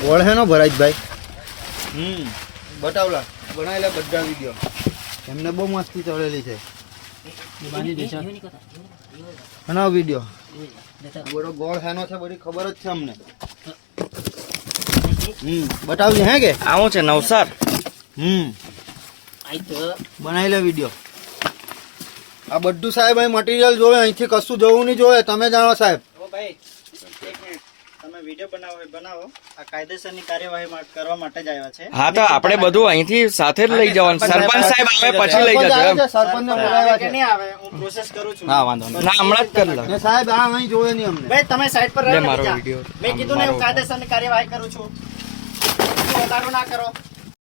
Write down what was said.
ગોળ હે નો ભરાજભાઈ બતાવલા બનાવેલા બધા વિડીયો એમને બહુ મસ્તી ચડેલી છે બનાવ વિડીયો બોલો ગોળ હેનો છે બધી ખબર જ છે અમને બતાવજે હે કે આવું છે નવસાર બનાવેલા વિડીયો આ બધું સાહેબ અહીં મટીરિયલ જોવે અહીંથી કશું જવું નહીં જોવે તમે જાણો સાહેબ હા તો આપણે બધું અહીંથી સાથે જ લઈ જવાનું સરપંચ સાહેબ આવે પછી લઈ જજો એમ સરપંચને બોલાવ્યા છે હા વાંધો નહીં ના હમણાં જ કરી લો ને સાહેબ આ અહીં જોવે નહીં અમને ભાઈ તમે સાઈડ પર લે રહો મારો વિડીયો મેં કીધું ને હું કાયદેસરની કાર્યવાહી કરું છું વધારો ના કરો